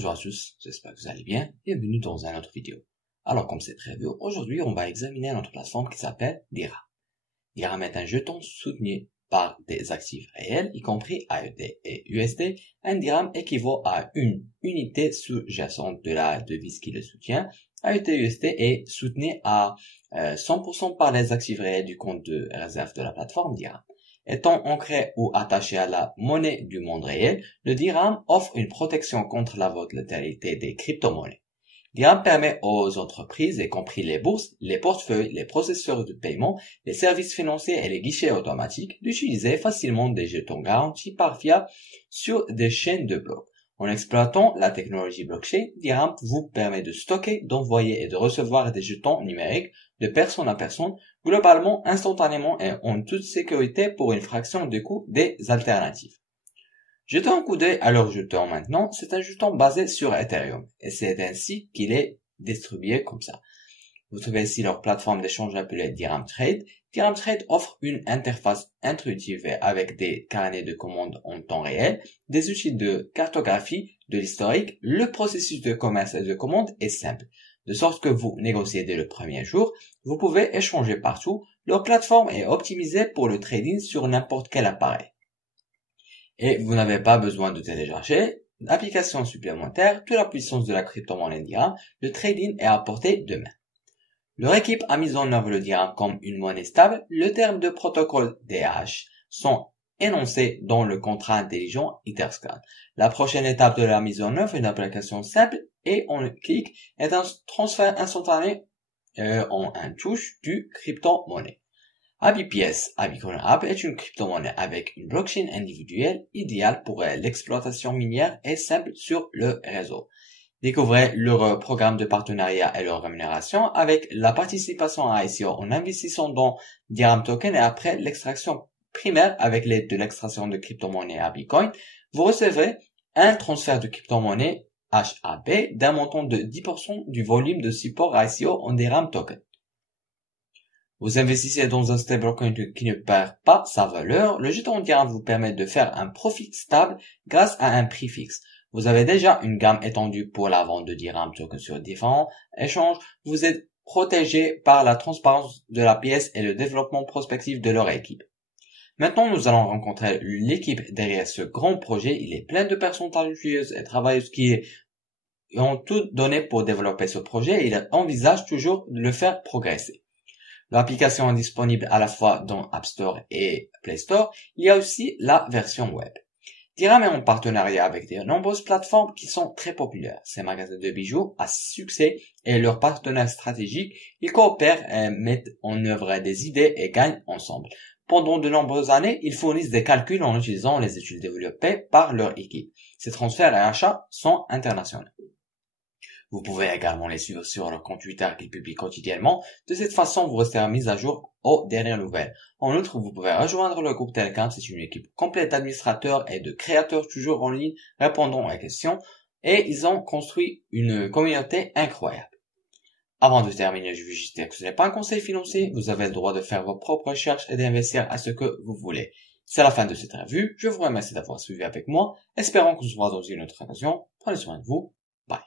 Bonjour à tous, j'espère que vous allez bien, bienvenue dans une autre vidéo. Alors comme c'est prévu, aujourd'hui on va examiner notre plateforme qui s'appelle Dirham. Dirham est un jeton soutenu par des actifs réels, y compris AED et USD. Un dirham équivaut à une unité sous-jacente de la devise qui le soutient. AED-USD est soutenu à 100% par les actifs réels du compte de réserve de la plateforme Dirham. Étant ancré ou attaché à la monnaie du monde réel, le dirham offre une protection contre la volatilité des crypto-monnaies. Dirham permet aux entreprises, y compris les bourses, les portefeuilles, les processeurs de paiement, les services financiers et les guichets automatiques, d'utiliser facilement des jetons garantis par fiat sur des chaînes de blocs. En exploitant la technologie blockchain, Dirham vous permet de stocker, d'envoyer et de recevoir des jetons numériques de personne à personne, globalement, instantanément et en toute sécurité pour une fraction du coût des alternatives. Jetons un coup d'œil à leur jeton maintenant. C'est un jeton basé sur Ethereum et c'est ainsi qu'il est distribué comme ça. Vous trouvez ici leur plateforme d'échange appelée Dirham Trade. Dirham Trade offre une interface intuitive avec des carnets de commandes en temps réel, des outils de cartographie de l'historique. Le processus de commerce et de commande est simple, de sorte que vous négociez dès le premier jour. Vous pouvez échanger partout. Leur plateforme est optimisée pour le trading sur n'importe quel appareil. Et vous n'avez pas besoin de télécharger l'application supplémentaire. Toute la puissance de la crypto-monnaie Dirham, le trading est à portée de main. Leur équipe a mis en œuvre le dirham comme une monnaie stable. Le terme de protocole DH sont énoncés dans le contrat intelligent Etherscan. La prochaine étape de la mise en œuvre est une application simple et on clique est un transfert instantané en un touche du crypto-monnaie. ABPS, Bitcoin App, est une crypto-monnaie avec une blockchain individuelle idéale pour l'exploitation minière et simple sur le réseau. Découvrez leur programme de partenariat et leur rémunération avec la participation à ICO en investissant dans Dirham Token et après l'extraction primaire avec l'aide de l'extraction de crypto-monnaie à Bitcoin, vous recevrez un transfert de crypto-monnaie HAB d'un montant de 10% du volume de support à ICO en Dirham Token. Vous investissez dans un stablecoin qui ne perd pas sa valeur. Le jeton Dirham vous permet de faire un profit stable grâce à un prix fixe. Vous avez déjà une gamme étendue pour la vente de Dirham Token sur différents échanges. Vous êtes protégé par la transparence de la pièce et le développement prospectif de leur équipe. Maintenant, nous allons rencontrer l'équipe derrière ce grand projet. Il est plein de personnes talentueuses et travailleuses qui ont tout donné pour développer ce projet et ils envisagent toujours de le faire progresser. L'application est disponible à la fois dans App Store et Play Store. Il y a aussi la version web. Dirham est en partenariat avec de nombreuses plateformes qui sont très populaires. Ces magasins de bijoux à succès et leurs partenaires stratégiques, ils coopèrent et mettent en œuvre des idées et gagnent ensemble. Pendant de nombreuses années, ils fournissent des calculs en utilisant les études développées par leur équipe. Ces transferts et achats sont internationaux. Vous pouvez également les suivre sur leur compte Twitter qu'ils publient quotidiennement. De cette façon, vous resterez mis à jour aux dernières nouvelles. En outre, vous pouvez rejoindre le groupe Telegram. C'est une équipe complète d'administrateurs et de créateurs toujours en ligne répondant aux questions. Et ils ont construit une communauté incroyable. Avant de terminer, je veux juste dire que ce n'est pas un conseil financier. Vous avez le droit de faire vos propres recherches et d'investir à ce que vous voulez. C'est la fin de cette revue. Je vous remercie d'avoir suivi avec moi. Espérons qu'on se voit dans une autre occasion. Prenez soin de vous. Bye.